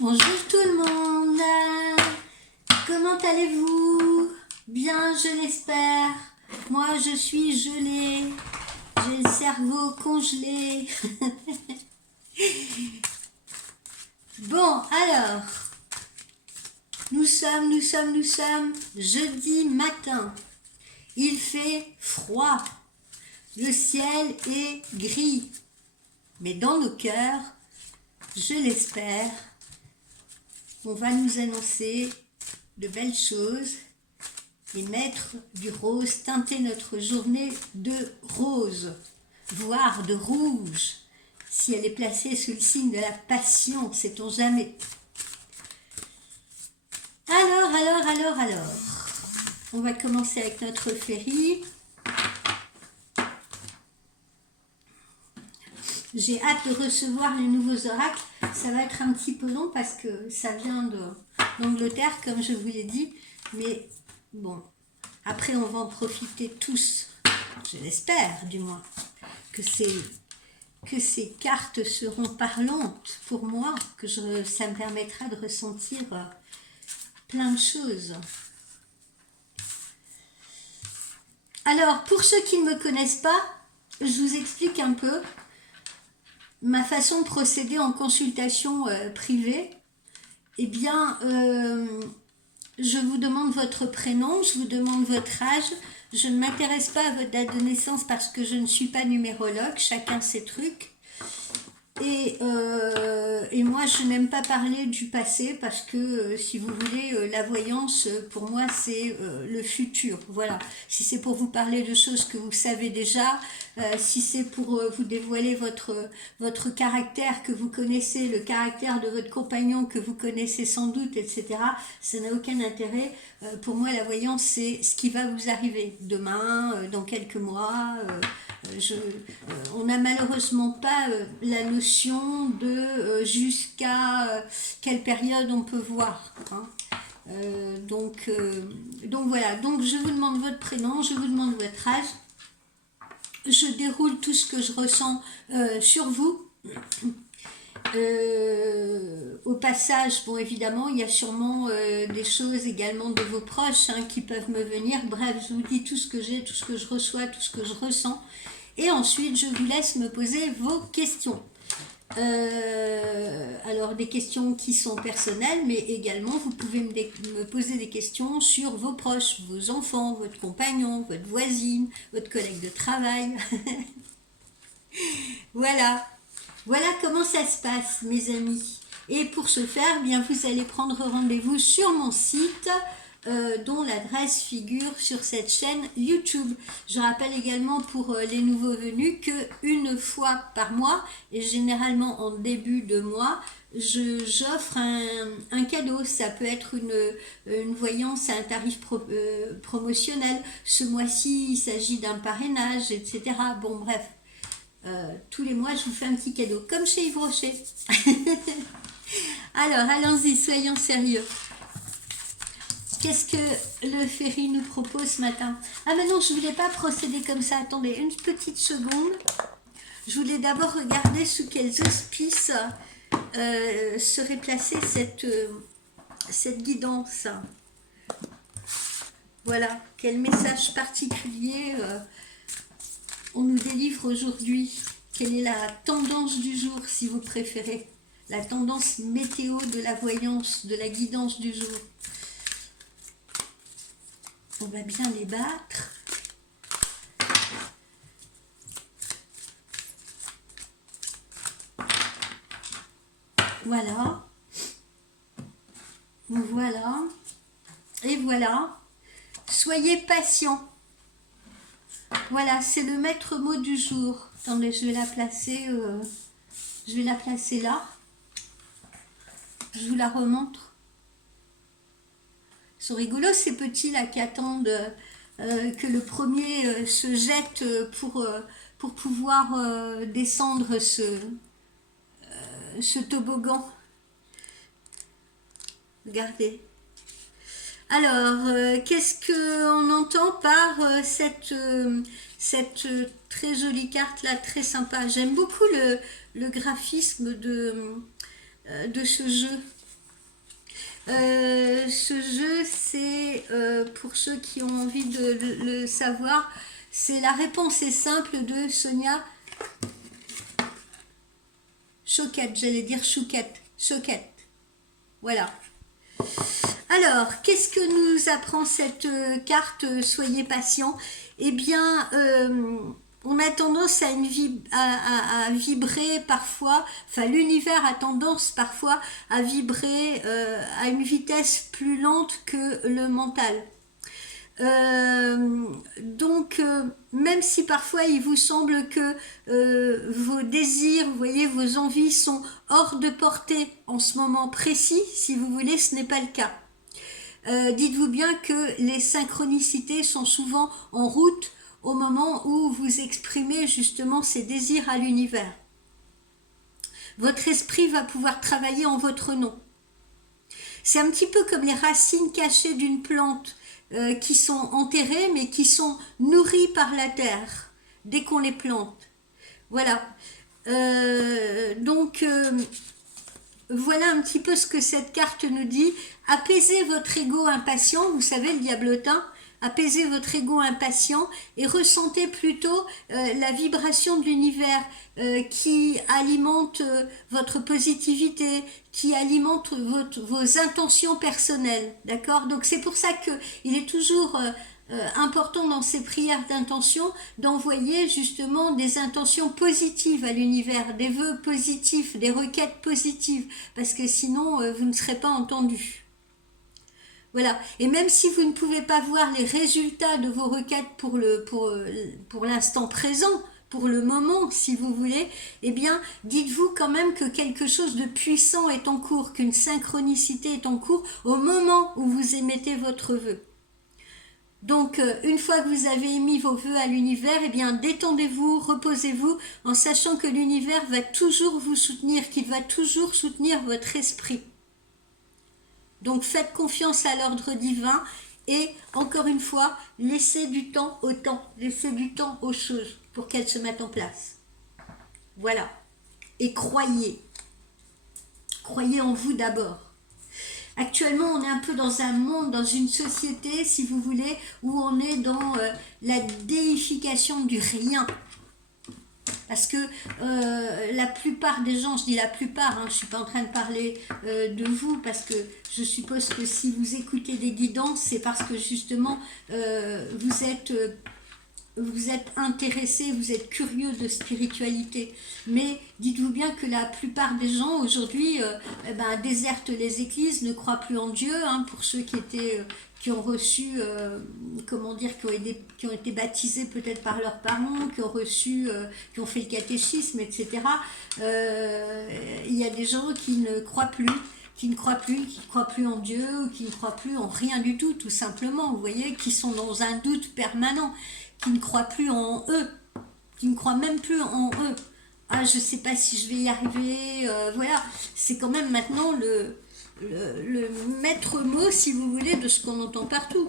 Bonjour tout le monde, comment allez-vous? Bien, je l'espère. Moi, je suis gelée, j'ai le cerveau congelé. Bon, alors, nous sommes jeudi matin. Il fait froid, le ciel est gris, mais dans nos cœurs, je l'espère, on va nous annoncer de belles choses et mettre du rose, teinter notre journée de rose, voire de rouge, si elle est placée sous le signe de la passion, sait-on jamais. Alors, on va commencer avec notre féerie. J'ai hâte de recevoir les nouveaux oracles. Ça va être un petit peu long parce que ça vient d'Angleterre, comme je vous l'ai dit. Mais bon, après on va en profiter tous, je l'espère du moins, que ces cartes seront parlantes pour moi, ça me permettra de ressentir plein de choses. Alors, pour ceux qui ne me connaissent pas, je vous explique un peu ma façon de procéder en consultation privée. Eh bien, je vous demande votre prénom, je vous demande votre âge. Je ne m'intéresse pas à votre date de naissance parce que je ne suis pas numérologue, chacun ses trucs. Et moi, je n'aime pas parler du passé parce que, si vous voulez, la voyance, pour moi, c'est le futur. Voilà. Si c'est pour vous parler de choses que vous savez déjà, si c'est pour vous dévoiler votre caractère que vous connaissez, le caractère de votre compagnon que vous connaissez sans doute, etc., ça n'a aucun intérêt. Pour moi, la voyance, c'est ce qui va vous arriver demain, dans quelques mois. On n'a malheureusement pas la notion de jusqu'à quelle période on peut voir. Hein. Donc voilà, donc je vous demande votre prénom, je vous demande votre âge. Je déroule tout ce que je ressens sur vous. Au passage, bon évidemment, il y a sûrement des choses également de vos proches qui peuvent me venir. Bref, je vous dis tout ce que j'ai, tout ce que je reçois, tout ce que je ressens. Et ensuite, je vous laisse me poser vos questions. Alors, des questions qui sont personnelles, mais également, vous pouvez me poser des questions sur vos proches, vos enfants, votre compagnon, votre voisine, votre collègue de travail. Voilà. Voilà comment ça se passe, mes amis. Et pour ce faire, bien, vous allez prendre rendez-vous sur mon site, dont l'adresse figure sur cette chaîne YouTube. Je rappelle également pour les nouveaux venus qu'une fois par mois, et généralement en début de mois, j'offre un cadeau. Ça peut être une voyance à un tarif promotionnel. Ce mois-ci, il s'agit d'un parrainage, etc. Bon, bref. Tous les mois, je vous fais un petit cadeau, comme chez Yves Rocher. Alors, allons-y, soyons sérieux. Qu'est-ce que le Féerie nous propose ce matin? Ah mais non, je ne voulais pas procéder comme ça. Attendez, une petite seconde. Je voulais d'abord regarder sous quels auspices serait placée cette guidance. Voilà, quel message particulier on nous délivre aujourd'hui. Quelle est la tendance du jour, si vous préférez? La tendance météo de la voyance, de la guidance du jour. On va bien les battre. Voilà. Voilà. Et voilà. Soyez patient. Voilà, c'est le maître mot du jour. Attendez, je vais la placer là. Je vous la remontre. Ils sont rigolos ces petits là qui attendent que le premier se jette pour pouvoir descendre ce toboggan. Regardez. Alors, qu'est-ce qu'on entend par cette très jolie carte là, très sympa. J'aime beaucoup le graphisme de ce jeu. Ce jeu, c'est, pour ceux qui ont envie de le savoir, c'est La réponse est simple de Sonia Choquette, j'allais dire Chouquette. Choquette. Voilà. Alors, qu'est-ce que nous apprend cette carte Soyez patient. Eh bien, on a tendance à vibrer parfois, enfin l'univers a tendance parfois à vibrer à une vitesse plus lente que le mental. Même si parfois il vous semble que vos désirs, vous voyez, vos envies sont hors de portée en ce moment précis, si vous voulez, ce n'est pas le cas. Dites-vous bien que les synchronicités sont souvent en route au moment où vous exprimez justement ces désirs à l'univers. Votre esprit va pouvoir travailler en votre nom. C'est un petit peu comme les racines cachées d'une plante qui sont enterrées mais qui sont nourries par la terre dès qu'on les plante. Voilà. Voilà un petit peu ce que cette carte nous dit. Apaisez votre ego impatient, vous savez le diablotin, apaisez votre ego impatient et ressentez plutôt la vibration de l'univers qui alimente votre positivité, qui alimente vos intentions personnelles, d'accord? Donc c'est pour ça qu'il est toujours important dans ces prières d'intention d'envoyer justement des intentions positives à l'univers, des vœux positifs, des requêtes positives, parce que sinon vous ne serez pas entendu. Voilà, et même si vous ne pouvez pas voir les résultats de vos requêtes pour l'instant présent, pour le moment, si vous voulez, eh bien, dites-vous quand même que quelque chose de puissant est en cours, qu'une synchronicité est en cours au moment où vous émettez votre vœu. Donc, une fois que vous avez émis vos vœux à l'univers, eh bien, détendez-vous, reposez-vous, en sachant que l'univers va toujours vous soutenir, qu'il va toujours soutenir votre esprit. Donc, faites confiance à l'ordre divin et, encore une fois, laissez du temps au temps, laissez du temps aux choses pour qu'elles se mettent en place. Voilà. Et croyez. Croyez en vous d'abord. Actuellement, on est un peu dans un monde, dans une société, si vous voulez, où on est dans la déification du rien. Parce que la plupart des gens, je dis la plupart, je ne suis pas en train de parler de vous, parce que je suppose que si vous écoutez des guidances, c'est parce que justement vous êtes intéressé, vous êtes curieux de spiritualité. Mais dites-vous bien que la plupart des gens aujourd'hui désertent les églises, ne croient plus en Dieu, pour ceux qui ont reçu, qui ont été baptisés peut-être par leurs parents, qui ont fait le catéchisme, etc. Il y a des gens qui ne croient plus, qui ne croient plus en Dieu, ou qui ne croient plus en rien du tout simplement, vous voyez, qui sont dans un doute permanent, qui ne croient plus en eux, qui ne croient même plus en eux. Ah, je ne sais pas si je vais y arriver, voilà, c'est quand même maintenant le maître mot, si vous voulez, de ce qu'on entend partout.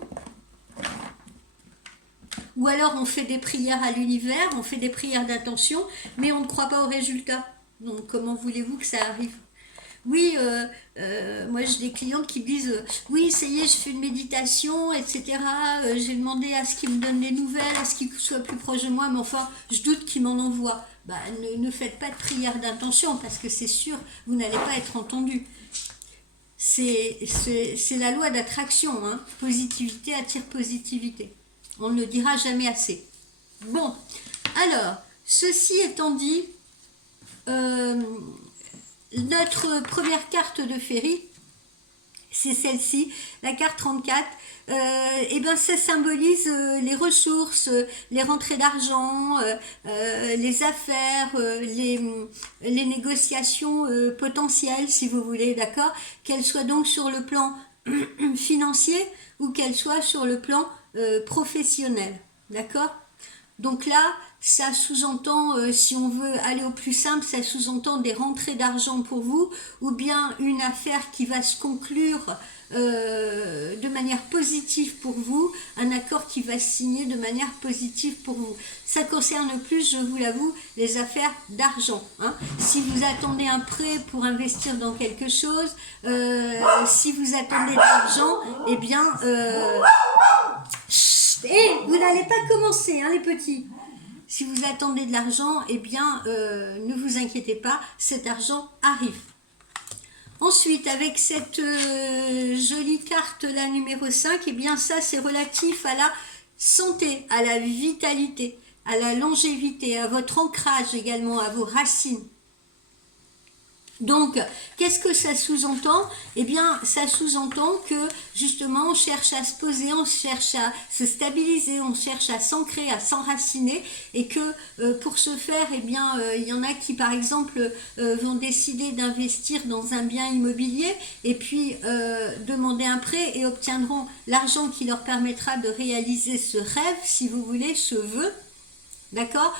Ou alors on fait des prières à l'univers, on fait des prières d'intention, mais on ne croit pas au résultat. Donc comment voulez-vous que ça arrive? Oui, moi j'ai des clientes qui me disent oui, ça y est, je fais une méditation, etc. J'ai demandé à ce qu'ils me donnent des nouvelles, à ce qu'ils soient plus proches de moi, mais enfin, je doute qu'ils m'en envoient. Ne faites pas de prière d'intention, parce que c'est sûr, vous n'allez pas être entendu. C'est la loi d'attraction, positivité attire positivité. On ne le dira jamais assez. Bon, alors, ceci étant dit, notre première carte de féerie, c'est celle-ci, la carte 34. Ça symbolise les ressources, les rentrées d'argent, les affaires, les négociations potentielles, si vous voulez, d'accord, qu'elles soient donc sur le plan financier ou qu'elles soient sur le plan professionnel, d'accord. Donc là, ça sous-entend, si on veut aller au plus simple, ça sous-entend des rentrées d'argent pour vous, ou bien une affaire qui va se conclure de manière positive pour vous, un accord qui va se signer de manière positive pour vous. Ça concerne plus, je vous l'avoue, les affaires d'argent. Hein. Si vous attendez un prêt pour investir dans quelque chose, si vous attendez de l'argent, eh bien... vous n'allez pas commencer, hein, les petits. Si vous attendez de l'argent, eh bien, ne vous inquiétez pas, cet argent arrive. Ensuite, avec cette jolie carte, la numéro 5, eh bien, ça, c'est relatif à la santé, à la vitalité, à la longévité, à votre ancrage également, à vos racines. Donc, qu'est-ce que ça sous-entend? Eh bien, ça sous-entend que, justement, on cherche à se poser, on cherche à se stabiliser, on cherche à s'ancrer, à s'enraciner, et que, pour ce faire, eh bien, il y en a qui, par exemple, vont décider d'investir dans un bien immobilier, et puis demander un prêt, et obtiendront l'argent qui leur permettra de réaliser ce rêve, si vous voulez, ce vœu. D'accord.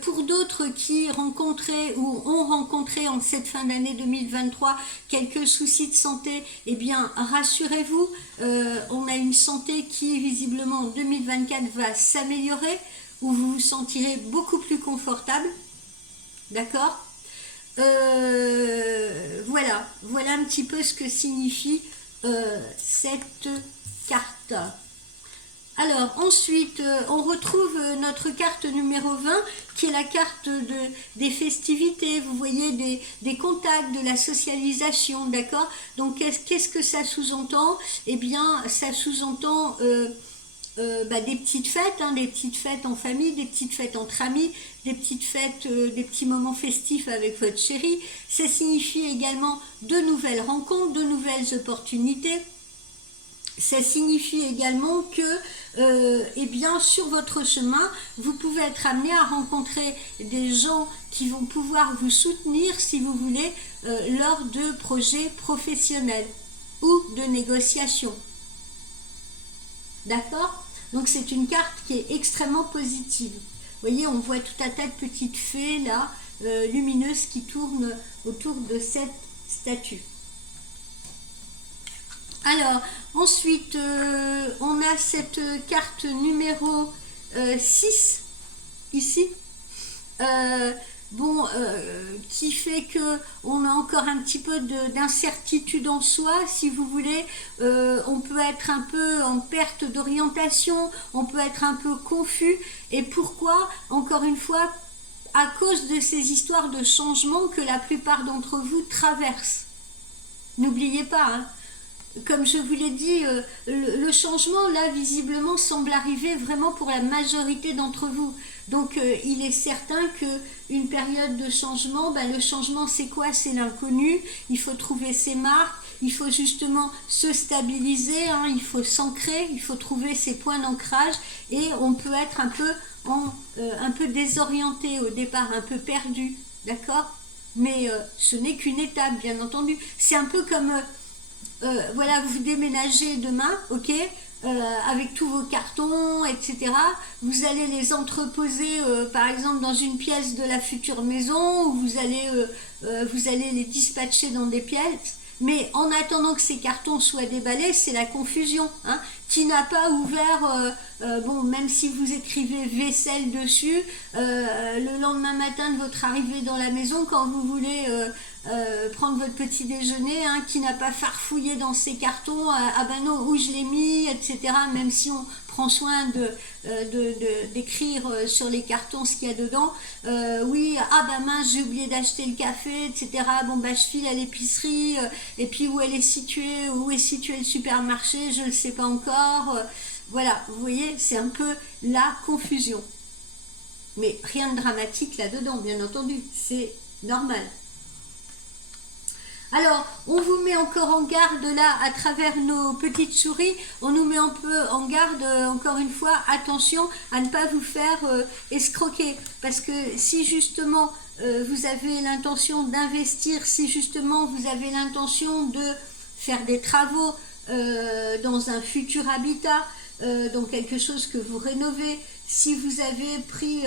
Pour d'autres qui rencontraient ou ont rencontré en cette fin d'année 2023 quelques soucis de santé, eh bien rassurez-vous, on a une santé qui visiblement en 2024 va s'améliorer, où vous vous sentirez beaucoup plus confortable. D'accord. Voilà un petit peu ce que signifie cette carte. Alors ensuite, on retrouve notre carte numéro 20, qui est la carte des festivités, vous voyez, des contacts, de la socialisation, d'accord. Donc qu'est-ce que ça sous-entend? Eh bien, ça sous-entend des petites fêtes, hein, des petites fêtes en famille, des petites fêtes entre amis, des petites fêtes, des petits moments festifs avec votre chéri. Ça signifie également de nouvelles rencontres, de nouvelles opportunités. Ça signifie également que, eh bien, sur votre chemin, vous pouvez être amené à rencontrer des gens qui vont pouvoir vous soutenir, si vous voulez, lors de projets professionnels ou de négociations. D'accord? Donc c'est une carte qui est extrêmement positive. Vous voyez, on voit tout un tas de petites fées là, lumineuses, qui tournent autour de cette statue. Alors, ensuite, on a cette carte numéro 6, ici, qui fait que on a encore un petit peu d'incertitude en soi, si vous voulez. On peut être un peu en perte d'orientation, on peut être un peu confus. Et pourquoi? Encore une fois, à cause de ces histoires de changement que la plupart d'entre vous traversent. N'oubliez pas, hein. Comme je vous l'ai dit, le changement, là, visiblement, semble arriver vraiment pour la majorité d'entre vous. Donc, il est certain qu'une période de changement, le changement, c'est quoi? C'est l'inconnu. Il faut trouver ses marques, il faut justement se stabiliser, hein, il faut s'ancrer, il faut trouver ses points d'ancrage, et on peut être un peu désorienté au départ, un peu perdu, d'accord? Mais ce n'est qu'une étape, bien entendu. C'est un peu comme... voilà, vous déménagez demain, ok, avec tous vos cartons, etc. Vous allez les entreposer, par exemple, dans une pièce de la future maison, ou vous allez les dispatcher dans des pièces. Mais en attendant que ces cartons soient déballés, c'est la confusion. Hein. Qui n'a pas ouvert, même si vous écrivez vaisselle dessus, le lendemain matin de votre arrivée dans la maison, quand vous voulez prendre votre petit déjeuner, hein, qui n'a pas farfouillé dans ses cartons, non, où je l'ai mis, etc. Même si on prend soin d'écrire sur les cartons ce qu'il y a dedans. Oui, mince, j'ai oublié d'acheter le café, etc. Je file à l'épicerie, et puis où est situé le supermarché, je ne le sais pas encore. Voilà, vous voyez, c'est un peu la confusion. Mais rien de dramatique là-dedans, bien entendu, c'est normal. Alors, on vous met encore en garde là, à travers nos petites souris, on nous met un peu en garde, encore une fois, attention à ne pas vous faire escroquer. Parce que si justement vous avez l'intention d'investir, si justement vous avez l'intention de faire des travaux dans un futur habitat, dans quelque chose que vous rénovez, si vous avez pris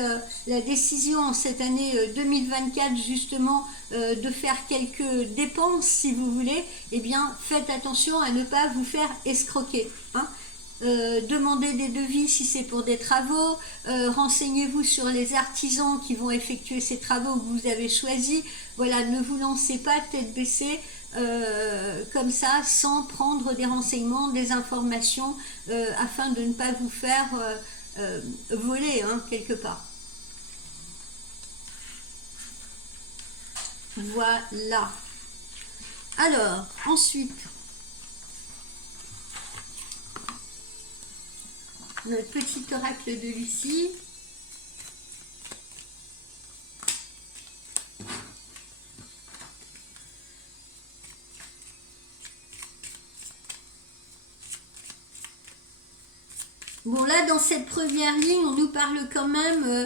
la décision en cette année 2024 justement de faire quelques dépenses si vous voulez, eh bien faites attention à ne pas vous faire escroquer, hein. Demandez des devis si c'est pour des travaux, renseignez-vous sur les artisans qui vont effectuer ces travaux que vous avez choisis. Voilà, ne vous lancez pas tête baissée comme ça sans prendre des renseignements, des informations afin de ne pas vous faire voler hein, quelque part. Voilà. Alors, ensuite, notre petit oracle de Lucie. Bon, là, dans cette première ligne, on nous parle quand même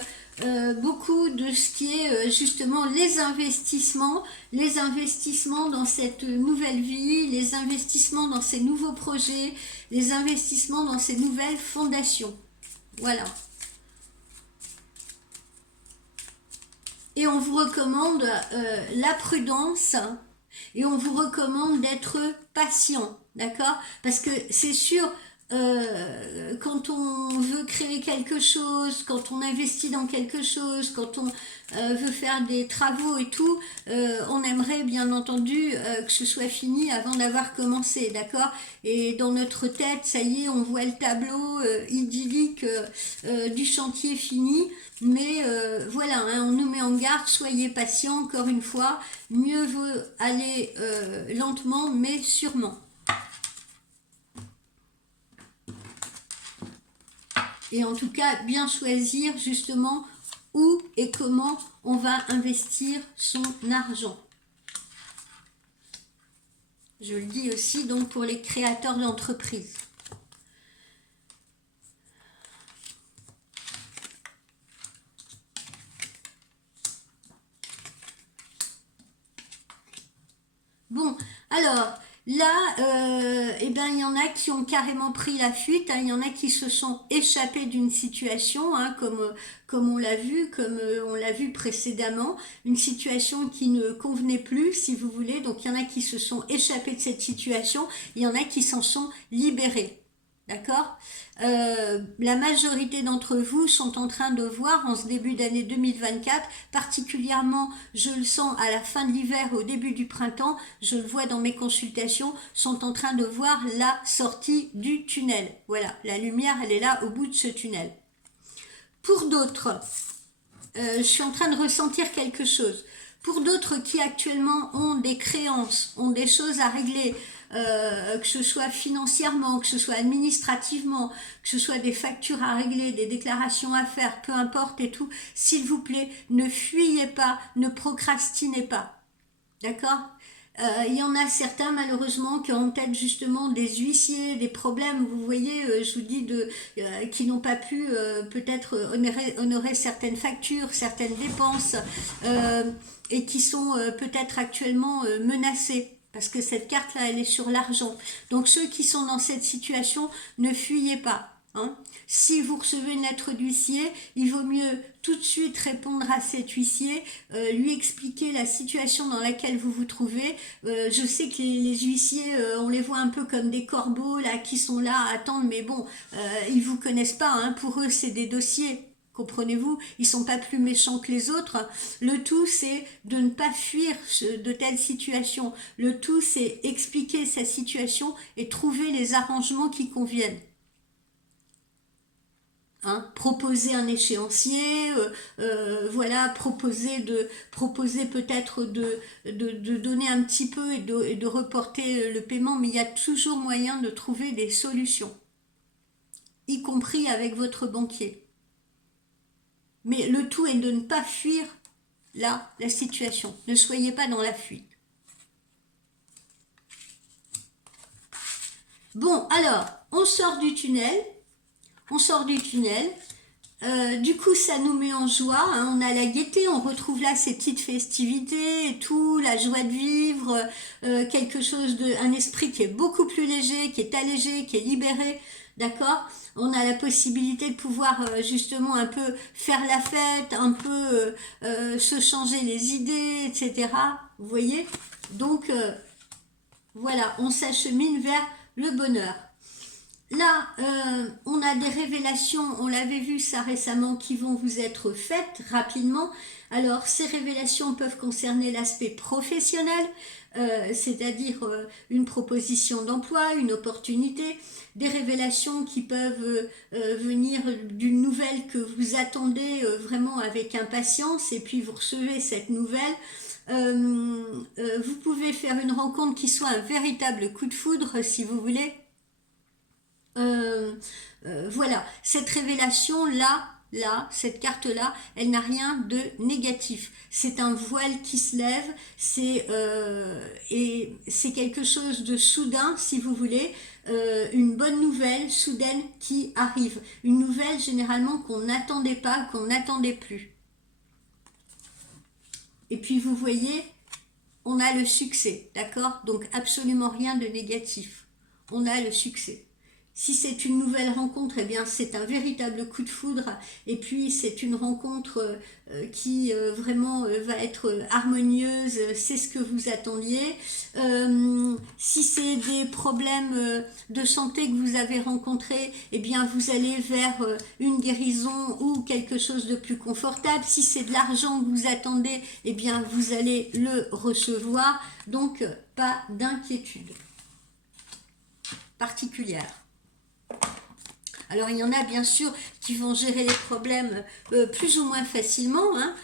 beaucoup de ce qui est justement les investissements dans cette nouvelle vie, les investissements dans ces nouveaux projets, les investissements dans ces nouvelles fondations. Voilà. Et on vous recommande la prudence et on vous recommande d'être patient, d'accord? Parce que c'est sûr, quand on veut créer quelque chose, quand on investit dans quelque chose, quand on veut faire des travaux et tout, on aimerait bien entendu que ce soit fini avant d'avoir commencé, d'accord? Et dans notre tête, ça y est, on voit le tableau idyllique du chantier fini, mais voilà, hein, on nous met en garde, soyez patients, encore une fois, mieux vaut aller lentement mais sûrement. Et en tout cas, bien choisir justement où et comment on va investir son argent. Je le dis aussi donc pour les créateurs d'entreprises. Bon, alors... Là, eh ben, il y en a qui ont carrément pris la fuite, hein, il y en a qui se sont échappés d'une situation, hein, comme on l'a vu, comme on l'a vu précédemment, une situation qui ne convenait plus, si vous voulez. Donc, il y en a qui se sont échappés de cette situation, il y en a qui s'en sont libérés. D'accord? La majorité d'entre vous sont en train de voir en ce début d'année 2024, particulièrement je le sens à la fin de l'hiver, au début du printemps, je le vois dans mes consultations, sont en train de voir la sortie du tunnel. Voilà, la lumière elle est là au bout de ce tunnel. Pour d'autres, je suis en train de ressentir quelque chose. Pour d'autres qui actuellement ont des créances, ont des choses à régler, que ce soit financièrement, que ce soit administrativement, que ce soit des factures à régler, des déclarations à faire, peu importe et tout, s'il vous plaît, ne fuyez pas, ne procrastinez pas. D'accord ? Il y en a certains malheureusement qui ont en tête justement des huissiers, des problèmes, vous voyez, je vous dis, qui n'ont pas pu peut-être honorer certaines factures, certaines dépenses, et qui sont peut-être actuellement menacés. Parce que cette carte-là, elle est sur l'argent. Donc ceux qui sont dans cette situation, ne fuyez pas. Hein. Si vous recevez une lettre d'huissier, il vaut mieux tout de suite répondre à cet huissier, lui expliquer la situation dans laquelle vous vous trouvez. Je sais que les huissiers, on les voit un peu comme des corbeaux là qui sont là à attendre, mais bon, ils vous connaissent pas. Hein. Pour eux, c'est des dossiers. Comprenez-vous, ils sont pas plus méchants que les autres. Le tout, c'est de ne pas fuir de telles situations. Le tout, c'est expliquer sa situation et trouver les arrangements qui conviennent. Hein, proposer un échéancier, voilà, proposer peut-être de donner un petit peu et de reporter le paiement, mais il y a toujours moyen de trouver des solutions, y compris avec votre banquier. Mais le tout est de ne pas fuir la situation. Ne soyez pas dans la fuite. Bon, alors, on sort du tunnel. Du coup, ça nous met en joie. Hein, on a la gaieté, on retrouve là ces petites festivités et tout, la joie de vivre, quelque chose un esprit qui est beaucoup plus léger, qui est allégé, qui est libéré. d'accord? On a la possibilité de pouvoir justement un peu faire la fête, un peu se changer les idées, etc. Vous voyez? Donc voilà, on s'achemine vers le bonheur. Là, on a des révélations, on l'avait vu ça récemment, qui vont vous être faites rapidement. Alors, ces révélations peuvent concerner l'aspect professionnel, c'est-à-dire une proposition d'emploi, une opportunité, des révélations qui peuvent venir d'une nouvelle que vous attendez vraiment avec impatience, et puis vous recevez cette nouvelle. Vous pouvez faire une rencontre qui soit un véritable coup de foudre, si vous voulez. Euh, voilà, cette révélation-là, cette carte-là, elle n'a rien de négatif. C'est un voile qui se lève, et c'est quelque chose de soudain, si vous voulez, une bonne nouvelle soudaine qui arrive. Une nouvelle généralement qu'on n'attendait pas, qu'on n'attendait plus. Et puis vous voyez, on a le succès, d'accord? Donc absolument rien de négatif. On a le succès. Si c'est une nouvelle rencontre, eh bien c'est un véritable coup de foudre, et puis c'est une rencontre qui vraiment va être harmonieuse, c'est ce que vous attendiez. Si c'est des problèmes de santé que vous avez rencontrés, eh bien vous allez vers une guérison ou quelque chose de plus confortable. Si c'est de l'argent que vous attendez, eh bien vous allez le recevoir. Donc pas d'inquiétude particulière. Alors il y en a bien sûr qui vont gérer les problèmes plus ou moins facilement, hein,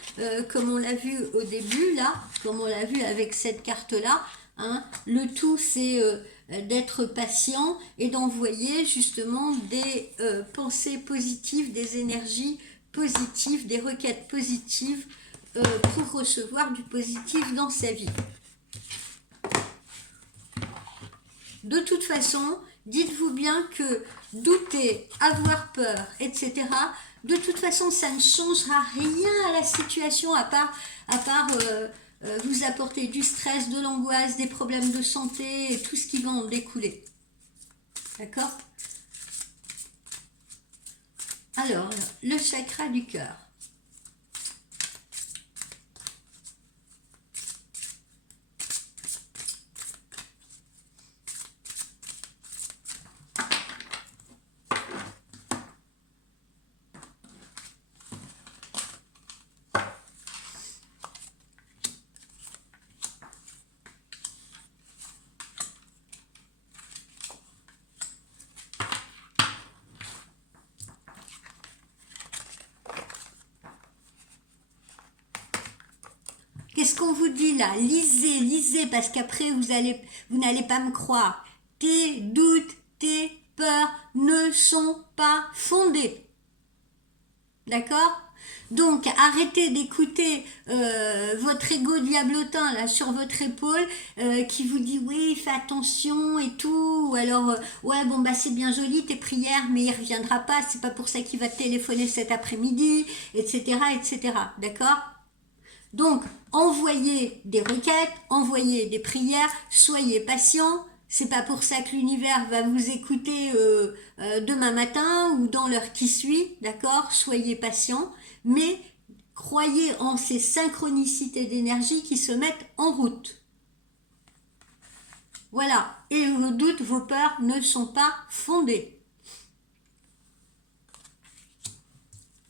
comme on l'a vu au début là, comme on l'a vu avec cette carte là. Hein. Le tout c'est d'être patient et d'envoyer justement des pensées positives, des énergies positives, des requêtes positives pour recevoir du positif dans sa vie. De toute façon, dites-vous bien que douter, avoir peur, etc., de toute façon, ça ne changera rien à la situation à part vous apporter du stress, de l'angoisse, des problèmes de santé et tout ce qui va en découler. D'accord? Alors, le chakra du cœur. Qu'est-ce qu'on vous dit là? Lisez, lisez, parce qu'après vous n'allez pas me croire. Tes doutes, tes peurs ne sont pas fondés. D'accord? Donc arrêtez d'écouter votre ego diablotin là sur votre épaule qui vous dit oui fais attention et tout, ou alors ouais bon bah c'est bien joli tes prières mais il reviendra pas, c'est pas pour ça qu'il va te téléphoner cet après-midi, etc., etc. D'accord? Donc, envoyez des requêtes, envoyez des prières, soyez patient. C'est pas pour ça que l'univers va vous écouter demain matin ou dans l'heure qui suit, d'accord? Soyez patient, mais croyez en ces synchronicités d'énergie qui se mettent en route. Voilà, et vos doutes, vos peurs ne sont pas fondés.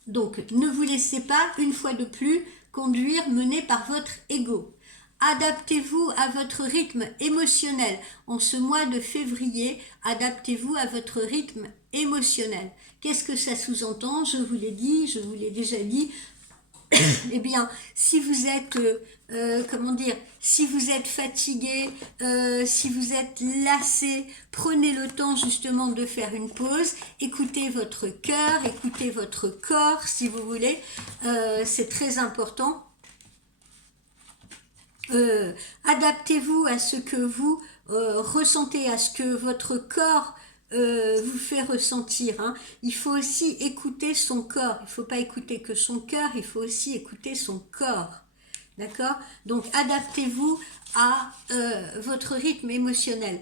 Donc, ne vous laissez pas, une fois de plus, conduire, mené par votre ego. Adaptez-vous à votre rythme émotionnel. En ce mois de février, adaptez-vous à votre rythme émotionnel. Qu'est-ce que ça sous-entend? Je vous l'ai dit, je vous l'ai déjà dit. Eh bien, si vous êtes, comment dire, si vous êtes fatigué, si vous êtes lassé, prenez le temps justement de faire une pause, écoutez votre cœur, écoutez votre corps si vous voulez, c'est très important. Adaptez-vous à ce que vous ressentez, à ce que votre corps vous fait ressentir. Hein. Il faut aussi écouter son corps. Il ne faut pas écouter que son cœur, il faut aussi écouter son corps. D'accord? Donc adaptez-vous à votre rythme émotionnel.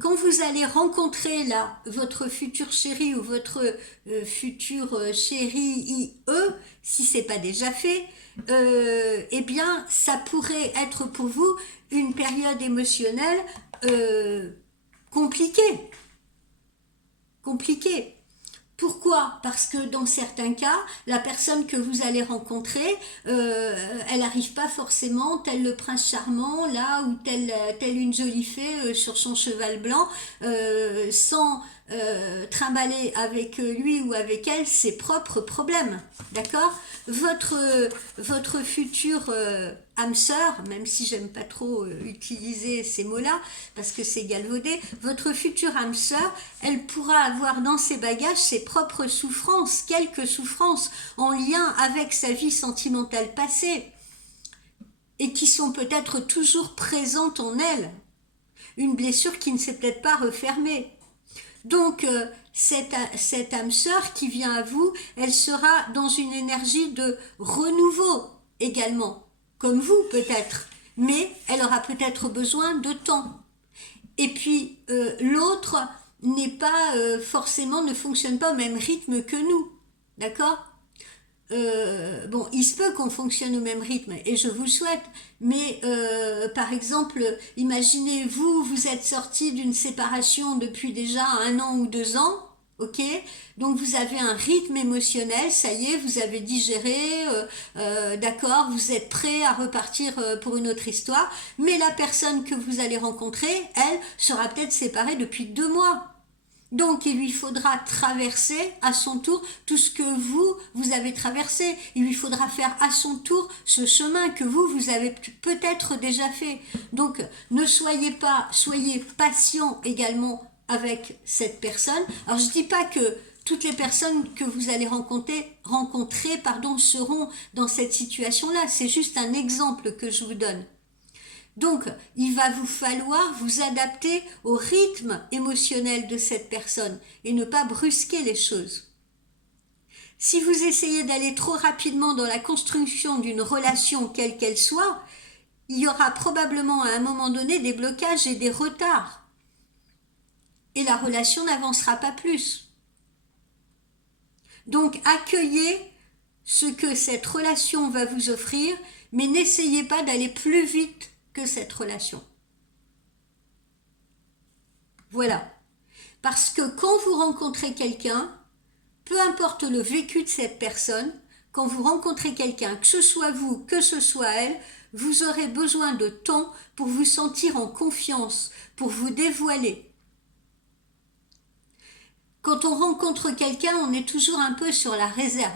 quand vous allez rencontrer là votre futur chéri ou votre futur chéri IE, si c'est pas déjà fait, eh bien ça pourrait être pour vous une période émotionnelle euh, compliquée, compliquée. Pourquoi? Parce que dans certains cas, la personne que vous allez rencontrer, elle n'arrive pas forcément tel le prince charmant, là, ou telle une jolie fée sur son cheval blanc, sans trimballer avec lui ou avec elle ses propres problèmes. D'accord? Votre futur âme sœur, même si j'aime pas trop utiliser ces mots-là, parce que c'est galvaudé, votre future âme sœur, elle pourra avoir dans ses bagages ses propres souffrances, quelques souffrances en lien avec sa vie sentimentale passée, et qui sont peut-être toujours présentes en elle. Une blessure qui ne s'est peut-être pas refermée. Donc, cette âme sœur qui vient à vous, elle sera dans une énergie de renouveau également, comme vous peut-être, mais elle aura peut-être besoin de temps. Et puis, l'autre n'est pas forcément, ne fonctionne pas au même rythme que nous, d'accord? Bon, il se peut qu'on fonctionne au même rythme et je vous le souhaite, mais par exemple, imaginez vous êtes sorti d'une séparation depuis déjà 1 an ou 2 ans, ok? Donc vous avez un rythme émotionnel, ça y est, vous avez digéré, d'accord, vous êtes prêt à repartir pour une autre histoire, mais la personne que vous allez rencontrer, elle, sera peut-être séparée depuis 2 mois. Donc il lui faudra traverser à son tour tout ce que vous avez traversé. Il lui faudra faire à son tour ce chemin que vous avez peut-être déjà fait. Donc ne soyez pas, soyez patient également avec cette personne. Alors je dis pas que toutes les personnes que vous allez rencontrer seront dans cette situation-là. C'est juste un exemple que je vous donne. Donc, il va vous falloir vous adapter au rythme émotionnel de cette personne et ne pas brusquer les choses. Si vous essayez d'aller trop rapidement dans la construction d'une relation quelle qu'elle soit, il y aura probablement à un moment donné des blocages et des retards. Et la relation n'avancera pas plus. Donc, accueillez ce que cette relation va vous offrir, mais n'essayez pas d'aller plus vite que cette relation. Voilà. Parce que quand vous rencontrez quelqu'un, peu importe le vécu de cette personne, quand vous rencontrez quelqu'un, que ce soit vous, que ce soit elle, vous aurez besoin de temps pour vous sentir en confiance, pour vous dévoiler. Quand on rencontre quelqu'un, on est toujours un peu sur la réserve.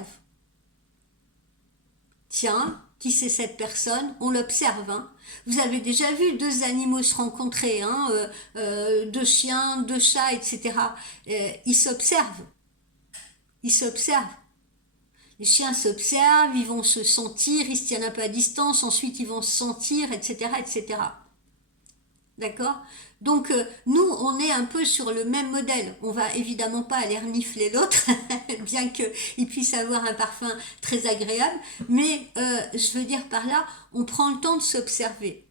Tiens, qui c'est cette personne? On l'observe. Hein. Vous avez déjà vu 2 animaux se rencontrer, hein, 2 chiens, 2 chats, etc. Ils s'observent. Ils s'observent. Les chiens s'observent, ils vont se sentir, ils se tiennent un peu à distance, ensuite ils vont se sentir, etc., etc. D'accord? Donc nous, on est un peu sur le même modèle. On va évidemment pas aller renifler l'autre, bien qu'il puisse avoir un parfum très agréable, mais je veux dire par là, on prend le temps de s'observer.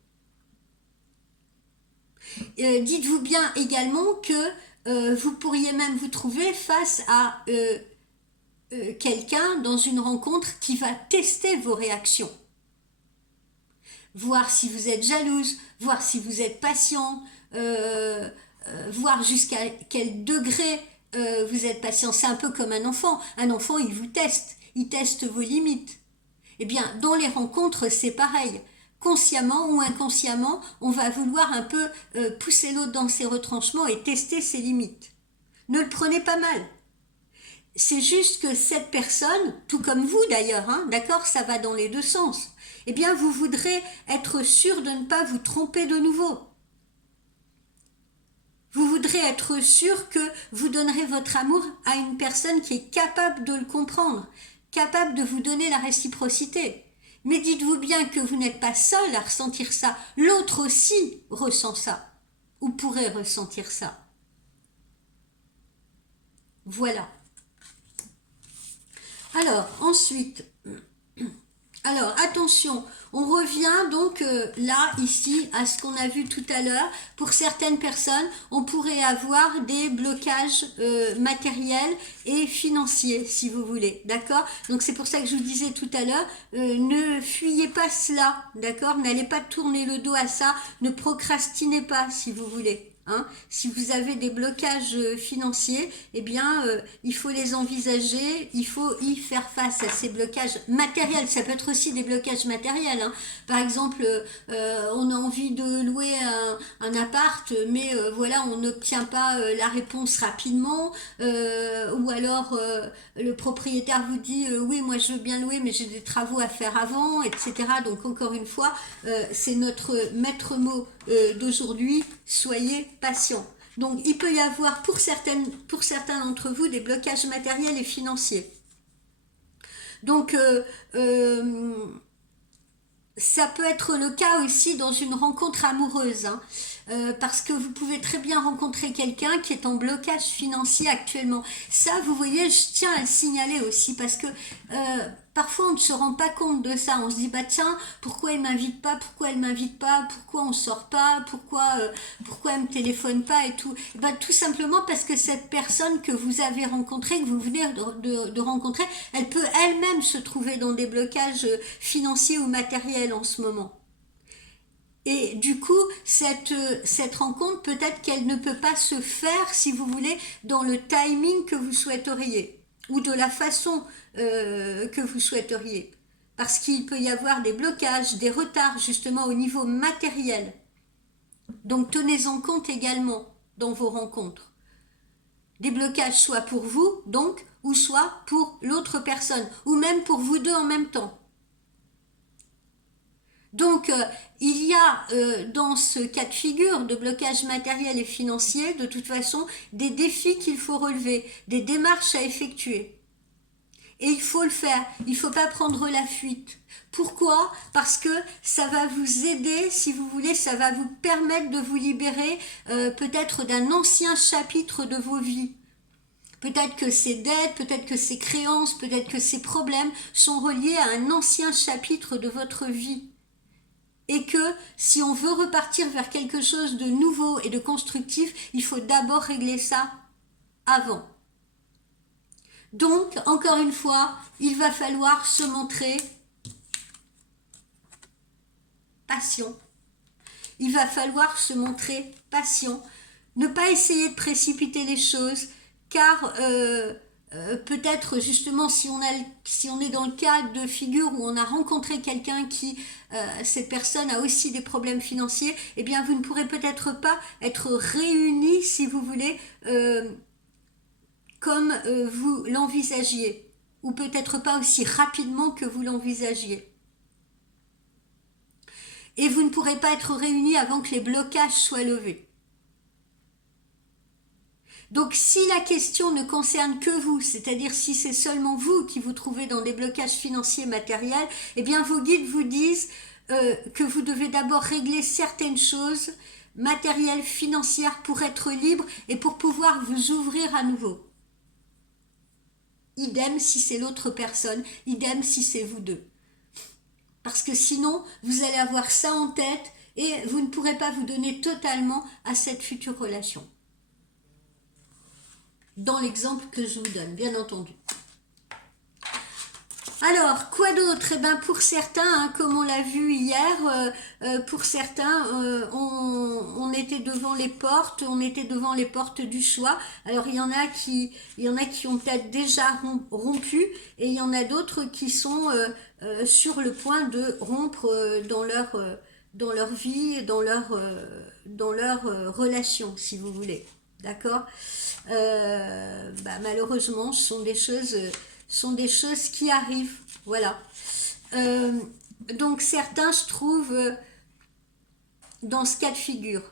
Dites-vous bien également que vous pourriez même vous trouver face à quelqu'un dans une rencontre qui va tester vos réactions. Voir si vous êtes jalouse, voir si vous êtes patient, voir jusqu'à quel degré vous êtes patient. C'est un peu comme un enfant. Un enfant, il teste vos limites. Eh bien, dans les rencontres, c'est pareil. Consciemment ou inconsciemment, on va vouloir un peu pousser l'autre dans ses retranchements et tester ses limites. Ne le prenez pas mal. C'est juste que cette personne, tout comme vous d'ailleurs, hein, d'accord, ça va dans les 2 sens, eh bien vous voudrez être sûr de ne pas vous tromper de nouveau. Vous voudrez être sûr que vous donnerez votre amour à une personne qui est capable de le comprendre, capable de vous donner la réciprocité. Mais dites-vous bien que vous n'êtes pas seul à ressentir ça, l'autre aussi ressent ça, ou pourrait ressentir ça. Voilà. Alors, ensuite, Alors, attention, on revient donc là, ici, à ce qu'on a vu tout à l'heure. Pour certaines personnes, on pourrait avoir des blocages matériels et financiers, si vous voulez, d'accord? Donc, c'est pour ça que je vous disais tout à l'heure, ne fuyez pas cela, d'accord? N'allez pas tourner le dos à ça, ne procrastinez pas, si vous voulez. Hein, si vous avez des blocages financiers, eh bien, il faut les envisager, il faut y faire face à ces blocages matériels. Ça peut être aussi des blocages matériels. Hein. Par exemple, on a envie de louer un appart, mais voilà, on n'obtient pas la réponse rapidement, ou alors le propriétaire vous dit oui, moi je veux bien louer, mais j'ai des travaux à faire avant, etc. Donc encore une fois, c'est notre maître mot d'aujourd'hui, soyez patient. Donc il peut y avoir pour certains d'entre vous des blocages matériels et financiers. Donc ça peut être le cas aussi dans une rencontre amoureuse, hein. Parce que vous pouvez très bien rencontrer quelqu'un qui est en blocage financier actuellement. Ça, vous voyez, je tiens à le signaler aussi parce que parfois on ne se rend pas compte de ça. On se dit, bah tiens, pourquoi il m'invite pas, pourquoi elle m'invite pas, pourquoi on sort pas, pourquoi elle me téléphone pas et tout. Et bah, tout simplement parce que cette personne que vous avez rencontrée, que vous venez de rencontrer, elle peut elle-même se trouver dans des blocages financiers ou matériels en ce moment. Et du coup, cette rencontre, peut-être qu'elle ne peut pas se faire, si vous voulez, dans le timing que vous souhaiteriez, ou de la façon que vous souhaiteriez. Parce qu'il peut y avoir des blocages, des retards, justement, au niveau matériel. Donc, tenez-en compte également dans vos rencontres. Des blocages soit pour vous, donc, ou soit pour l'autre personne, ou même pour vous deux en même temps. Donc, il y a dans ce cas de figure de blocage matériel et financier, de toute façon, des défis qu'il faut relever, des démarches à effectuer. Et il faut le faire, il ne faut pas prendre la fuite. Pourquoi? Parce que ça va vous aider, si vous voulez, ça va vous permettre de vous libérer peut-être d'un ancien chapitre de vos vies. Peut-être que ces dettes, peut-être que ces créances, peut-être que ces problèmes sont reliés à un ancien chapitre de votre vie. Et que si on veut repartir vers quelque chose de nouveau et de constructif, il faut d'abord régler ça avant. Donc, encore une fois, il va falloir se montrer patient. Il va falloir se montrer patient. Ne pas essayer de précipiter les choses, car peut-être justement si on est dans le cas de figure où on a rencontré quelqu'un qui, cette personne a aussi des problèmes financiers, eh bien vous ne pourrez peut-être pas être réunis, si vous voulez, comme vous l'envisagiez, ou peut-être pas aussi rapidement que vous l'envisagiez. Et vous ne pourrez pas être réunis avant que les blocages soient levés. Donc si la question ne concerne que vous, c'est-à-dire si c'est seulement vous qui vous trouvez dans des blocages financiers matériels, eh bien vos guides vous disent que vous devez d'abord régler certaines choses matérielles, financières pour être libre et pour pouvoir vous ouvrir à nouveau. Idem si c'est l'autre personne, idem si c'est vous deux. Parce que sinon, vous allez avoir ça en tête et vous ne pourrez pas vous donner totalement à cette future relation. Dans l'exemple que je vous donne, bien entendu. Alors, quoi d'autre? Eh bien, pour certains, hein, comme on l'a vu hier, pour certains, on était devant les portes du choix. Alors, il y en a qui ont peut-être déjà rompu, et il y en a d'autres qui sont sur le point de rompre dans leur vie, dans leur relation, si vous voulez. D'accord? Malheureusement, ce sont des choses qui arrivent, voilà. Donc certains se trouvent dans ce cas de figure.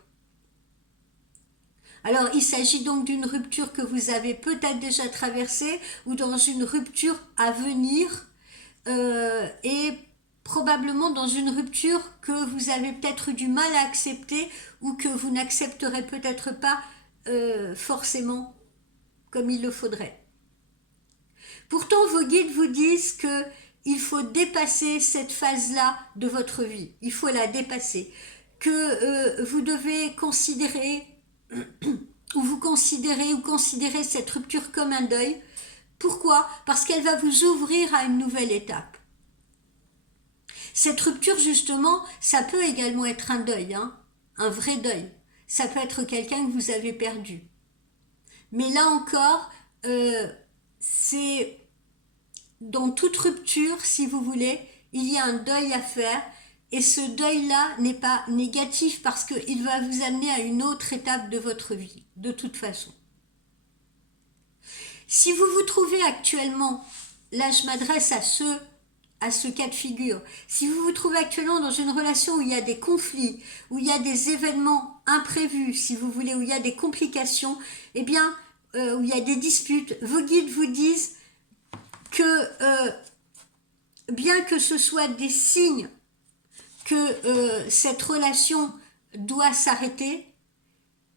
Alors il s'agit donc d'une rupture que vous avez peut-être déjà traversée ou dans une rupture à venir et probablement dans une rupture que vous avez peut-être eu du mal à accepter ou que vous n'accepterez peut-être pas forcément comme il le faudrait. Pourtant, vos guides vous disent que il faut dépasser cette phase-là de votre vie. Il faut la dépasser. Que vous devez considérer, ou considérer cette rupture comme un deuil. Pourquoi? Parce qu'elle va vous ouvrir à une nouvelle étape. Cette rupture, justement, ça peut également être un deuil, hein, un vrai deuil. Ça peut être quelqu'un que vous avez perdu. Mais là encore, c'est dans toute rupture, si vous voulez, il y a un deuil à faire. Et ce deuil-là n'est pas négatif parce qu'il va vous amener à une autre étape de votre vie, de toute façon. Si vous vous trouvez actuellement, là je m'adresse à ce cas de figure, si vous vous trouvez actuellement dans une relation où il y a des conflits, où il y a des événements imprévus, si vous voulez, où il y a des complications, eh bien, où il y a des disputes, vos guides vous disent que bien que ce soit des signes que cette relation doit s'arrêter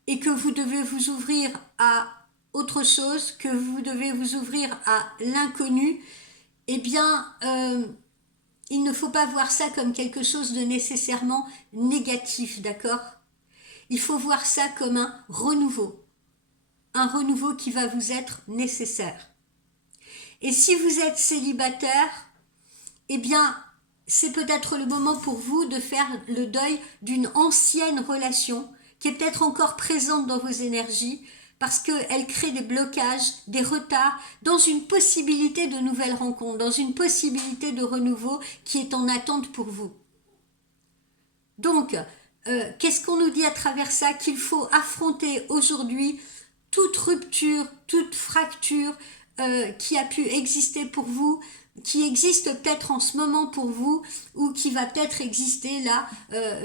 et que vous devez vous ouvrir à autre chose, que vous devez vous ouvrir à l'inconnu, eh bien, il ne faut pas voir ça comme quelque chose de nécessairement négatif, d'accord? Il faut voir ça comme un renouveau qui va vous être nécessaire. Et si vous êtes célibataire, eh bien, c'est peut-être le moment pour vous de faire le deuil d'une ancienne relation qui est peut-être encore présente dans vos énergies parce qu'elle crée des blocages, des retards dans une possibilité de nouvelles rencontres, dans une possibilité de renouveau qui est en attente pour vous. Donc, qu'est-ce qu'on nous dit à travers ça? Qu'il faut affronter aujourd'hui toute rupture, toute fracture qui a pu exister pour vous, qui existe peut-être en ce moment pour vous ou qui va peut-être exister là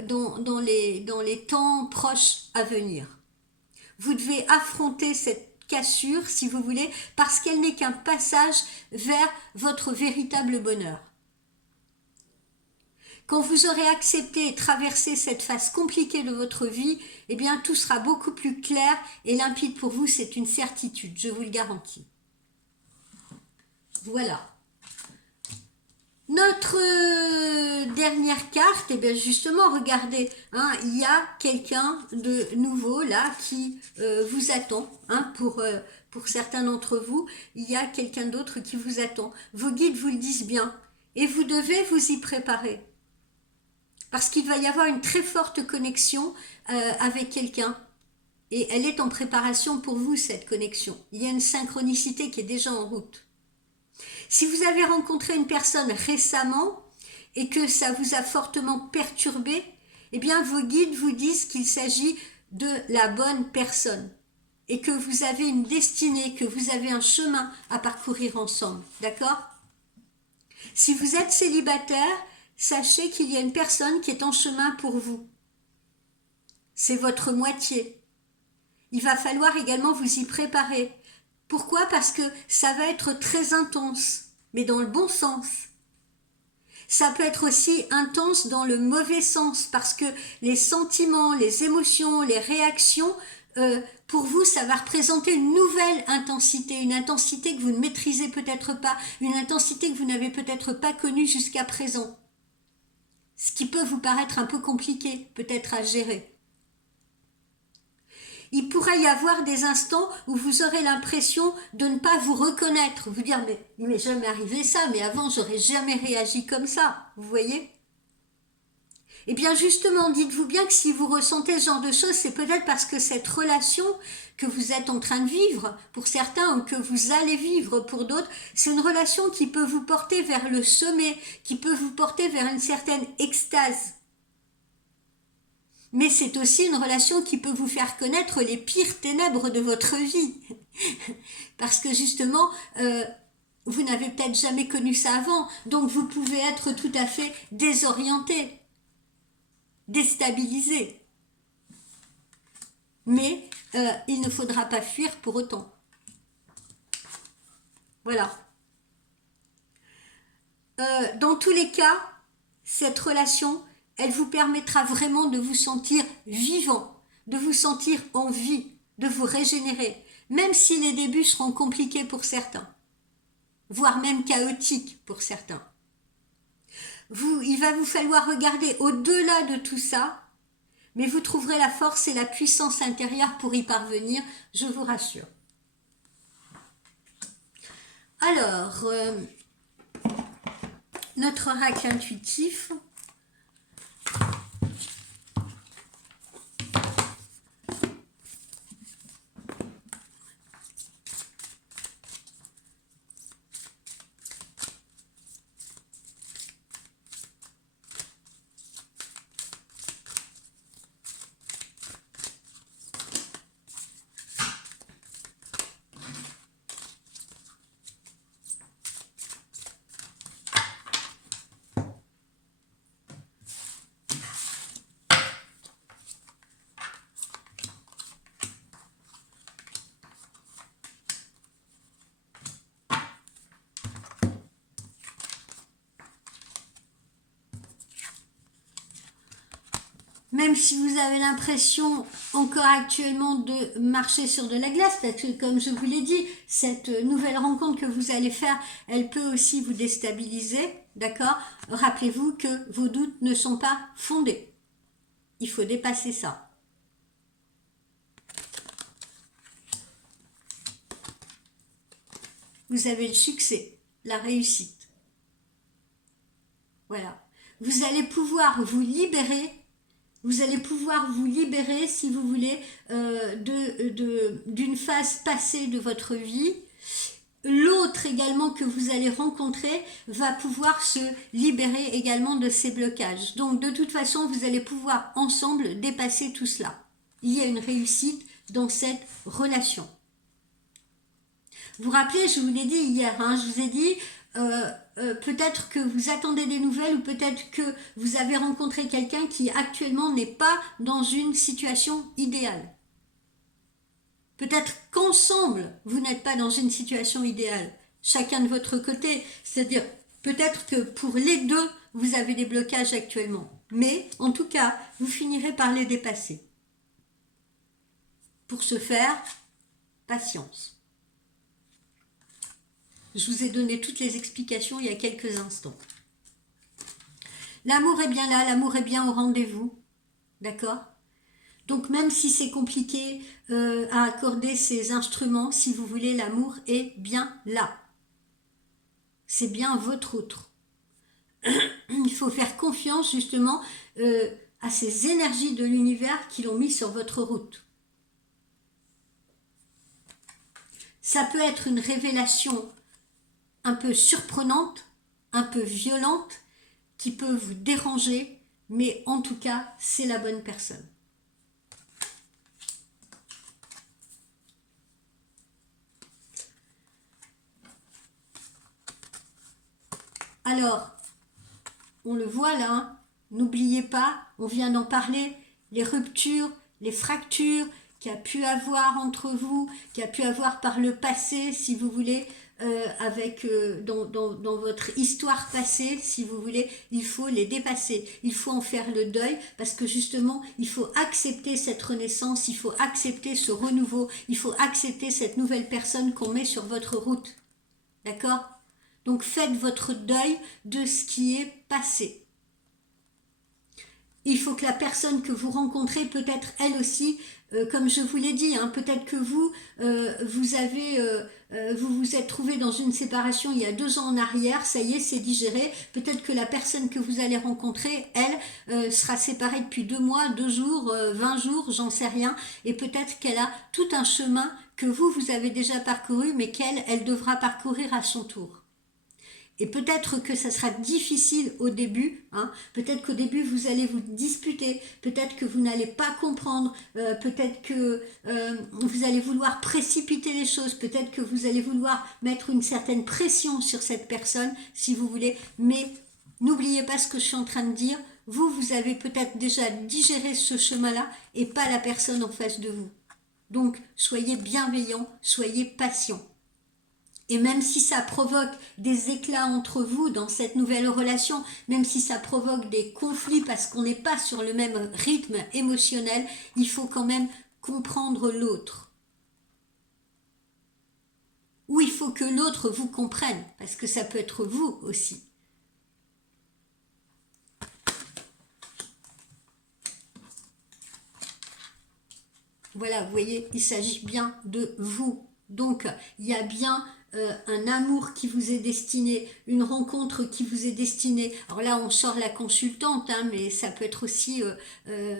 dans les temps proches à venir. Vous devez affronter cette cassure, si vous voulez, parce qu'elle n'est qu'un passage vers votre véritable bonheur. Quand vous aurez accepté et traversé cette phase compliquée de votre vie, eh bien tout sera beaucoup plus clair et limpide pour vous, c'est une certitude, je vous le garantis. Voilà. Notre dernière carte, eh bien justement, regardez, hein, il y a quelqu'un de nouveau là qui vous attend. Hein, pour certains d'entre vous, il y a quelqu'un d'autre qui vous attend. Vos guides vous le disent bien et vous devez vous y préparer. Parce qu'il va y avoir une très forte connexion avec quelqu'un. Et elle est en préparation pour vous, cette connexion. Il y a une synchronicité qui est déjà en route. Si vous avez rencontré une personne récemment et que ça vous a fortement perturbé, eh bien vos guides vous disent qu'il s'agit de la bonne personne et que vous avez une destinée, que vous avez un chemin à parcourir ensemble, d'accord? Si vous êtes célibataire, sachez qu'il y a une personne qui est en chemin pour vous. C'est votre moitié. Il va falloir également vous y préparer. Pourquoi? Parce que ça va être très intense, mais dans le bon sens. Ça peut être aussi intense dans le mauvais sens, parce que les sentiments, les émotions, les réactions, pour vous, ça va représenter une nouvelle intensité, une intensité que vous ne maîtrisez peut-être pas, une intensité que vous n'avez peut-être pas connue jusqu'à présent. Ce qui peut vous paraître un peu compliqué, peut-être à gérer. Il pourrait y avoir des instants où vous aurez l'impression de ne pas vous reconnaître. Vous dire, mais il m'est jamais arrivé ça, mais avant, j'aurais jamais réagi comme ça. Vous voyez? Eh bien, justement, dites-vous bien que si vous ressentez ce genre de choses, c'est peut-être parce que cette relation que vous êtes en train de vivre, pour certains, ou que vous allez vivre pour d'autres, c'est une relation qui peut vous porter vers le sommet, qui peut vous porter vers une certaine extase. Mais c'est aussi une relation qui peut vous faire connaître les pires ténèbres de votre vie. Parce que justement, vous n'avez peut-être jamais connu ça avant, donc vous pouvez être tout à fait désorienté, déstabilisé. Mais il ne faudra pas fuir pour autant. Voilà. Dans tous les cas, cette relation, elle vous permettra vraiment de vous sentir vivant, de vous sentir en vie, de vous régénérer, même si les débuts seront compliqués pour certains, voire même chaotiques pour certains. il va vous falloir regarder au-delà de tout ça, mais vous trouverez la force et la puissance intérieure pour y parvenir, je vous rassure. Alors, notre oracle intuitif. Même si vous avez l'impression encore actuellement de marcher sur de la glace, parce que comme je vous l'ai dit, cette nouvelle rencontre que vous allez faire, elle peut aussi vous déstabiliser, d'accord? Rappelez-vous que vos doutes ne sont pas fondés. Il faut dépasser ça. Vous avez le succès, la réussite. Voilà. Vous allez pouvoir vous libérer. Vous allez pouvoir vous libérer, si vous voulez, d'une phase passée de votre vie. L'autre également que vous allez rencontrer va pouvoir se libérer également de ces blocages. Donc de toute façon, vous allez pouvoir ensemble dépasser tout cela. Il y a une réussite dans cette relation. Vous vous rappelez, je vous l'ai dit hier, je vous ai dit, peut-être que vous attendez des nouvelles ou peut-être que vous avez rencontré quelqu'un qui actuellement n'est pas dans une situation idéale. Peut-être qu'ensemble, vous n'êtes pas dans une situation idéale, chacun de votre côté. C'est-à-dire, peut-être que pour les deux, vous avez des blocages actuellement. Mais, en tout cas, vous finirez par les dépasser. Pour ce faire, patience. Je vous ai donné toutes les explications il y a quelques instants. L'amour est bien là, l'amour est bien au rendez-vous. D'accord ? Donc même si c'est compliqué à accorder ces instruments, si vous voulez, l'amour est bien là. C'est bien votre autre. Il faut faire confiance justement à ces énergies de l'univers qui l'ont mis sur votre route. Ça peut être une révélation un peu surprenante, un peu violente, qui peut vous déranger, mais en tout cas, c'est la bonne personne. Alors, on le voit là, n'oubliez pas, on vient d'en parler, les ruptures, les fractures qu'il y a pu avoir entre vous, qu'il y a pu avoir par le passé, si vous voulez, dans votre histoire passée, si vous voulez, il faut les dépasser, il faut en faire le deuil, parce que justement, il faut accepter cette renaissance, il faut accepter ce renouveau, il faut accepter cette nouvelle personne qu'on met sur votre route. D'accord ? Donc faites votre deuil de ce qui est passé. Il faut que la personne que vous rencontrez, peut-être elle aussi, comme je vous l'ai dit, peut-être que vous vous êtes trouvé dans une séparation il y a 2 ans en arrière, ça y est, c'est digéré. Peut-être que la personne que vous allez rencontrer, elle, sera séparée depuis 2 mois, 2 jours, 20 jours, j'en sais rien. Et peut-être qu'elle a tout un chemin que vous avez déjà parcouru, mais elle devra parcourir à son tour. Et peut-être que ça sera difficile au début, peut-être qu'au début vous allez vous disputer, peut-être que vous n'allez pas comprendre, peut-être que vous allez vouloir précipiter les choses, peut-être que vous allez vouloir mettre une certaine pression sur cette personne, si vous voulez, mais n'oubliez pas ce que je suis en train de dire, vous avez peut-être déjà digéré ce chemin-là et pas la personne en face de vous. Donc soyez bienveillants, soyez patients. Et même si ça provoque des éclats entre vous dans cette nouvelle relation, même si ça provoque des conflits parce qu'on n'est pas sur le même rythme émotionnel, il faut quand même comprendre l'autre. Ou il faut que l'autre vous comprenne, parce que ça peut être vous aussi. Voilà, vous voyez, il s'agit bien de vous. Donc, il y a bien un amour qui vous est destiné, une rencontre qui vous est destinée. Alors là, on sort la consultante, hein, mais ça peut être aussi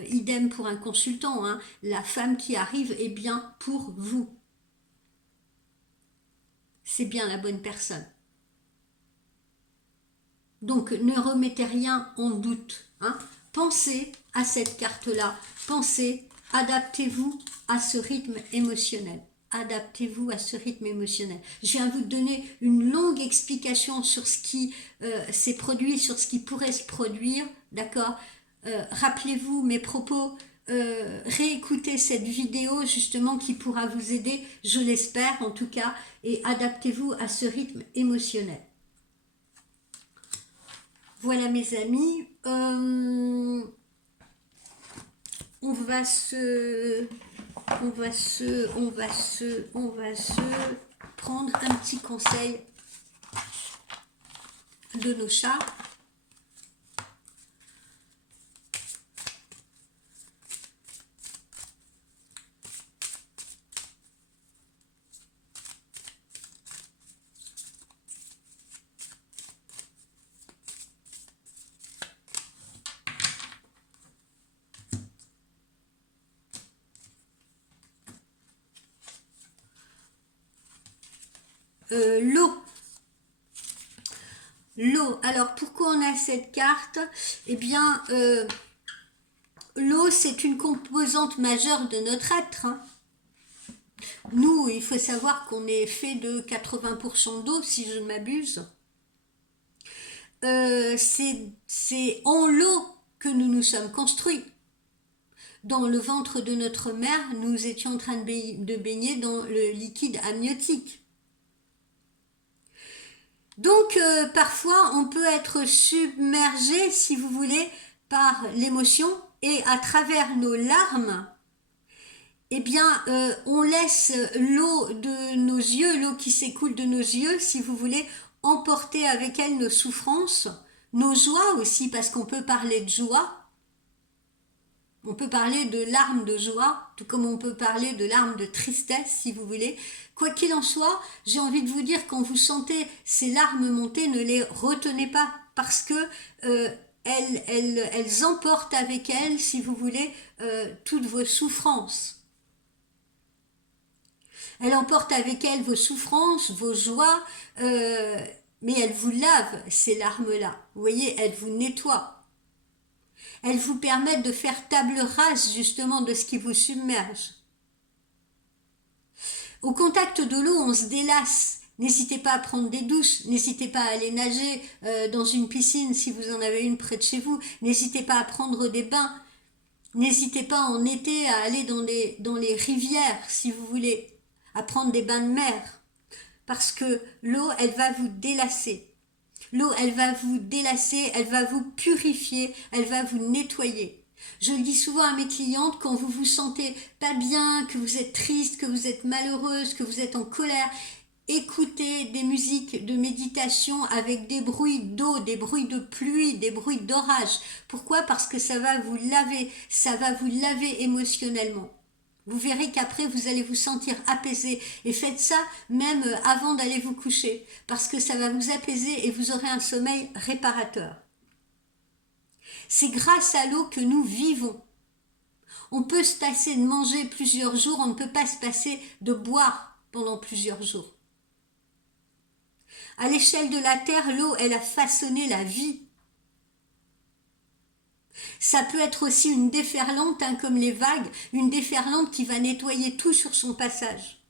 idem pour un consultant. Hein. La femme qui arrive est bien pour vous. C'est bien la bonne personne. Donc, ne remettez rien en doute. Hein. Pensez à cette carte-là. Pensez, adaptez-vous à ce rythme émotionnel. Adaptez-vous à ce rythme émotionnel. Je viens vous donner une longue explication sur ce qui s'est produit, sur ce qui pourrait se produire, d'accord. Rappelez-vous mes propos, réécoutez cette vidéo justement qui pourra vous aider, je l'espère en tout cas, et adaptez-vous à ce rythme émotionnel. Voilà mes amis, on va se prendre un petit conseil de nos chats. L'eau. L'eau. Alors, pourquoi on a cette carte? Eh bien, l'eau, c'est une composante majeure de notre être. Hein. Nous, il faut savoir qu'on est fait de 80% d'eau, si je ne m'abuse. C'est en l'eau que nous nous sommes construits. Dans le ventre de notre mère, nous étions en train de baigner dans le liquide amniotique. Donc, parfois, on peut être submergé, si vous voulez, par l'émotion et à travers nos larmes, eh bien, on laisse l'eau de nos yeux, l'eau qui s'écoule de nos yeux, si vous voulez, emporter avec elle nos souffrances, nos joies aussi, parce qu'on peut parler de joie. On peut parler de larmes de joie, tout comme on peut parler de larmes de tristesse, si vous voulez. Quoi qu'il en soit, j'ai envie de vous dire, quand vous sentez ces larmes monter, ne les retenez pas, parce que elles emportent avec elles, si vous voulez, toutes vos souffrances. Elles emportent avec elles vos souffrances, vos joies, mais elles vous lavent, ces larmes-là. Vous voyez, elles vous nettoient. Elles vous permettent de faire table rase justement de ce qui vous submerge. Au contact de l'eau, on se délasse. N'hésitez pas à prendre des douches, n'hésitez pas à aller nager dans une piscine si vous en avez une près de chez vous, n'hésitez pas à prendre des bains, n'hésitez pas en été à aller dans les rivières si vous voulez, à prendre des bains de mer, parce que l'eau, elle va vous délasser. L'eau, elle va vous délasser, elle va vous purifier, elle va vous nettoyer. Je le dis souvent à mes clientes, quand vous vous sentez pas bien, que vous êtes triste, que vous êtes malheureuse, que vous êtes en colère, écoutez des musiques de méditation avec des bruits d'eau, des bruits de pluie, des bruits d'orage. Pourquoi? Parce que ça va vous laver émotionnellement. Vous verrez qu'après, vous allez vous sentir apaisé. Et faites ça même avant d'aller vous coucher. Parce que ça va vous apaiser et vous aurez un sommeil réparateur. C'est grâce à l'eau que nous vivons. On peut se passer de manger plusieurs jours, on ne peut pas se passer de boire pendant plusieurs jours. À l'échelle de la Terre, l'eau, elle a façonné la vie. Ça peut être aussi une déferlante, hein, comme les vagues, une déferlante qui va nettoyer tout sur son passage.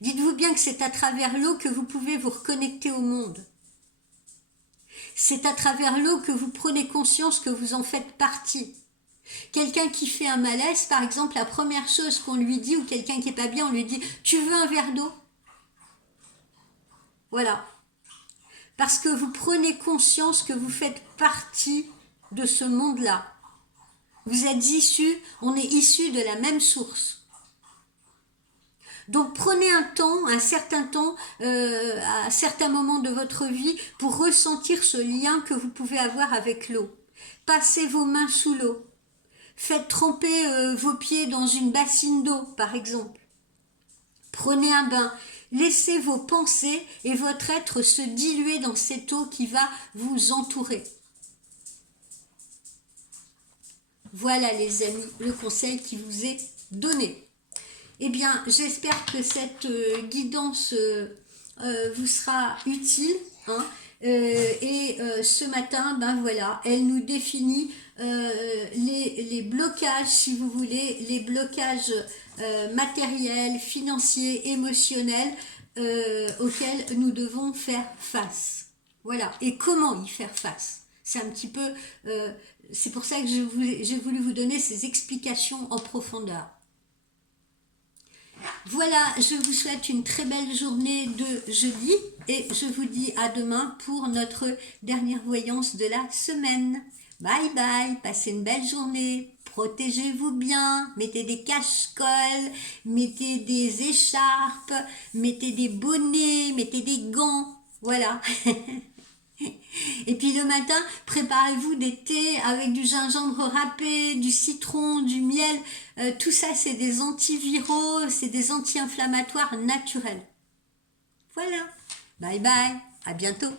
Dites-vous bien que c'est à travers l'eau que vous pouvez vous reconnecter au monde. C'est à travers l'eau que vous prenez conscience que vous en faites partie. Quelqu'un qui fait un malaise, par exemple, la première chose qu'on lui dit, ou quelqu'un qui n'est pas bien, on lui dit « Tu veux un verre d'eau ?» Voilà. Parce que vous prenez conscience que vous faites partie de ce monde-là. Vous êtes issus, on est issus de la même source. Donc prenez un certain temps, à certains moments de votre vie pour ressentir ce lien que vous pouvez avoir avec l'eau. Passez vos mains sous l'eau. Faites tremper vos pieds dans une bassine d'eau, par exemple. Prenez un bain. Laissez vos pensées et votre être se diluer dans cette eau qui va vous entourer. Voilà les amis, le conseil qui vous est donné. Eh bien, j'espère que cette guidance vous sera utile. Hein. Ce matin, ben voilà, elle nous définit les blocages, si vous voulez, les blocages matériels, financiers, émotionnels auxquels nous devons faire face. Voilà, et comment y faire face. C'est un petit peu, c'est pour ça que j'ai voulu vous donner ces explications en profondeur. Voilà, je vous souhaite une très belle journée de jeudi et je vous dis à demain pour notre dernière voyance de la semaine. Bye bye, passez une belle journée, protégez-vous bien, mettez des cache-colles, mettez des écharpes, mettez des bonnets, mettez des gants, voilà. Et puis le matin, préparez-vous des thés avec du gingembre râpé, du citron, du miel. Tout ça, c'est des antiviraux, c'est des anti-inflammatoires naturels. Voilà. Bye bye. À bientôt.